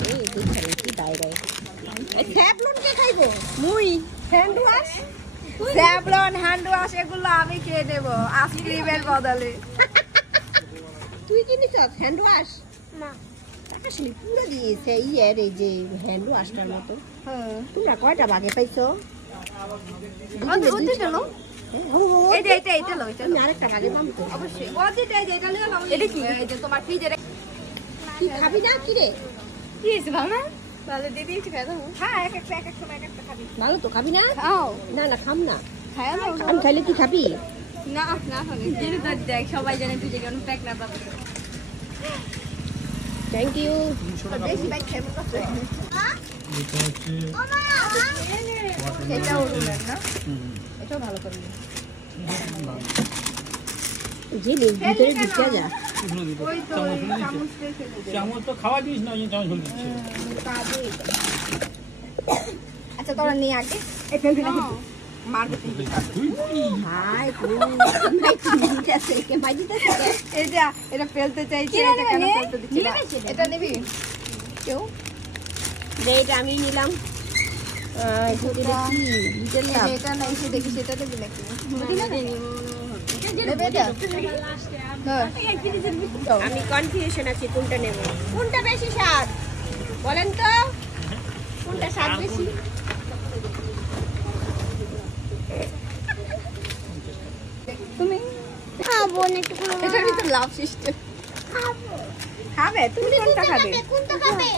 এই দেখি কি বাইরে এই স্যাভলন কে খাইবো মুই hand wash Savlon hand wash এগুলো আমি খেয়ে নেব আইসক্রিমের বদলে তুই কি নিছস হ্যান্ড ওয়াশ না আসলে পুরো দিয়েছে ইয়ার এই যে হ্যান্ড ওয়াশটার মতো হ্যাঁ তোমরা কয়টা ভাগে পাইছো ওতে চলো এই যে এটা লও এটা আরেকটা ভাগে দাম তো অবশ্যই ওতে এটা নিয়ে নাও এটা কি এই যে তোমার ফ্রিজে কি খাবি না কি রে কি হইছে ভালো না ভালো দিদি একটু খাই দাও হ্যাঁ এক এক সময় এক একটা খাবি ভালো তো খাবি না খাও না না খাম না খায় না আমি খাইলে কি খাবি না না খাবি জেনে তো দেখ সবাই জানে তুই যে কোন প্যাক না পাবি থ্যাংক ইউ বেশি বাইক খাইবো কত হ্যাঁ এটা হচ্ছে এটাও রুলেন না এটাও ভালো করে জি লে ভিতরে ঢুকে যা ওই তো চামচ তো খাওয়া দিস না এই চামচ ভুল দিচ্ছে আচ্ছা তোরা নিয়ে আগে এই ফেলবি না মার দিতে হাই তুই আছে কে মাইদিতে এই যে এটা ফেলতে চাইছে এটা কেন ফেলতে দিছিস এটা নিবি কেউ যে এটা আমি নিলাম এটা কি লিটল লাভ এটা না এসে দেখি সেটা দেবে নাকি আমি কনফিউশন আছি কোনটা নেব কোনটা বেশি স্বাদ বলেন তো কোনটা স্বাদ বেশি তুমি খাবো না একটু এটা কি তো লাভ সিস্টেম খাবো খাবে তুমি কোনটা খাবে কোনটা খাবে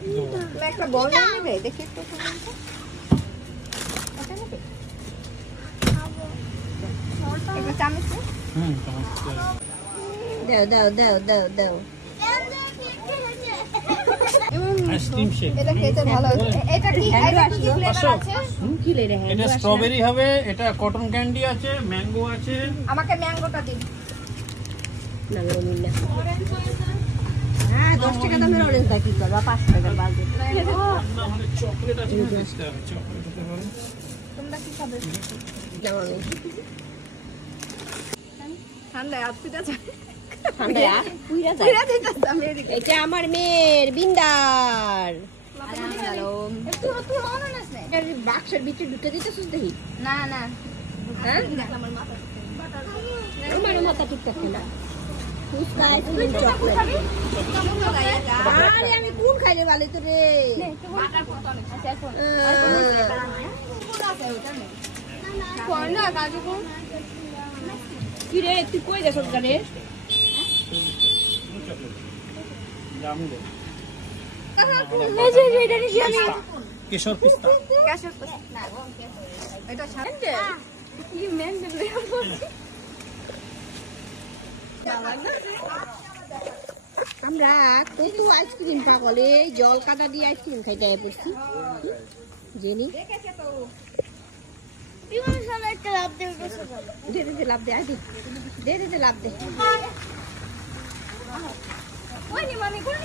তুমি একটা বল নেবে দেখি একটু এটা নেবে খাবো একটা চামচ দাও দাও দাও দাও দাও আইসক্রিম শেক এটা খেতে ভালো এটা কি ফ্লেভার আছে কি লে রে এটা স্ট্রবেরি হবে এটা কটন ক্যান্ডি আছে ম্যাঙ্গো আছে আমাকে ম্যাঙ্গোটা দিন না গো মিন্না হ্যাঁ 10 টাকা দামের অরেঞ্জ দা কি করবা 5 টাকা বাজে না মানে চকলেট আছে চকলেট হতে পারে তোমরা কি খাবে দাও আমি ঠান্ডা আপনি যা ঠান্ডা পুইরা যায় পুইরা দিতাম আমি এটা আমার মেয়ের বিন্দার একটু একটু লবণ আছে এর বাক্সের ভিতরে ঢুকে দিতেছস দেখি না না হ্যাঁ আমার মাথা ঠিক থাকে না ফুসকা আইসক্রিম চকলেট আরে আমি কোন খাইলে ভালো তো রে বাটার কত অনেক আছে এখন কোন আছে ওটা নেই কোন না কাজু কোন কি রে তুই কই যাস গানে কেশর পিস্তা কেশর পিস্তা না এটা সামনে কি মেন দেবে আমরা কত আইসক্রিম পাগলে জল কাটা দিয়ে আইসক্রিম খাইতে পড়ছি জেনি দে দে লাভ দে দে দে লাভ দে ওই নি মামি কোন